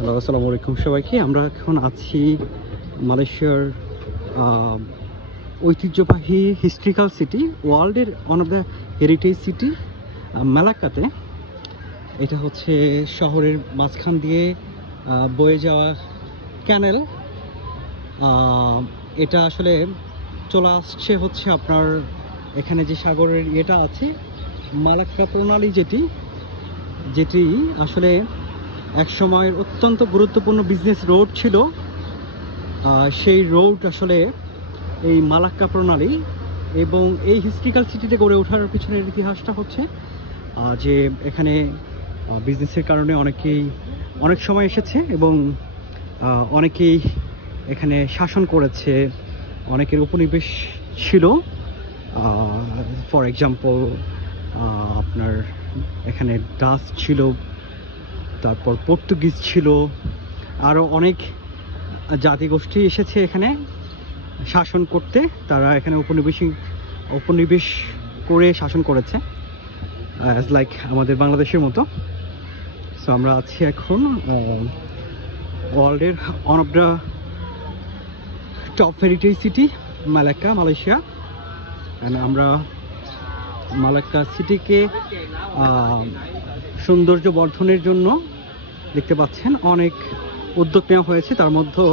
Hello, আসসালামু আলাইকুম সবাইকে। আমরা এখন আছি মালয়েশিয়ার ঐতিহ্যবাহী হিস্ট্রিক্যাল সিটি, ওয়ার্ল্ডের one of the heritage city মালাক্কাতে। এটা হচ্ছে শহরের মাঝখান দিয়ে বয়ে যাওয়া ক্যানেল। এটা আসলে চলে আসছে হচ্ছে আপনার এখানে যে সাগরের ইয়েটা আছে, মালাক্কা প্রণালী, যেটি যেটি আসলে এক সময়ের অত্যন্ত গুরুত্বপূর্ণ বিজনেস রোড ছিল। সেই রোড আসলে এই মালাক্কা প্রণালী এবং এই হিস্ট্রিক্যাল সিটিতে গড়ে ওঠার পিছনের ইতিহাসটা হচ্ছে যে এখানে বিজনেসের কারণে অনেক সময় এসেছে এবং অনেকেই এখানে শাসন করেছে, অনেকের উপনিবেশ ছিল। ফর এক্সাম্পল আপনার এখানে ডাচ ছিল, তারপর পর্তুগিজ ছিল, আরও অনেক জাতিগোষ্ঠী এসেছে এখানে শাসন করতে। তারা এখানে উপনিবেশ করে শাসন করেছে, অ্যাজ লাইক আমাদের বাংলাদেশের মতো। সো আমরা আছি এখন ওয়ার্ল্ডের one of the top heritage city Malacca, Malaysia. And আমরা মালাক্কা সিটিকে সৌন্দর্য বর্ধনের জন্য দেখতে পাচ্ছেন অনেক উদ্যোগ নেওয়া হয়েছে। তার মধ্যে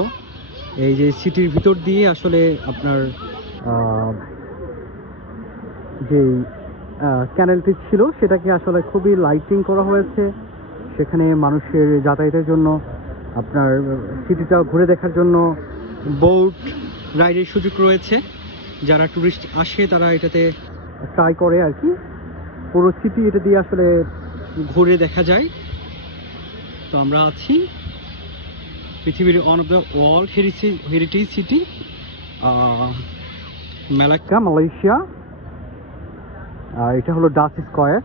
এই যে সিটির ভিতর দিয়ে আসলে আপনার যে ক্যানেলটি ছিল সেটাকে আসলে খুবই লাইটিং করা হয়েছে। সেখানে মানুষের যাতায়াতের জন্য, আপনার সিটিটা ঘুরে দেখার জন্য বোট রাইডের সুযোগ রয়েছে। যারা ট্যুরিস্ট আসে তারা এটাতে ট্রাই করে আর কি। পুরো সিটি এটা দিয়ে আসলে ঘুরে দেখা যায়। তো আমরা আছি পৃথিবীর one of the world heritage city Malacca, Malaysia. এটা হলো ডাচ স্কয়ার।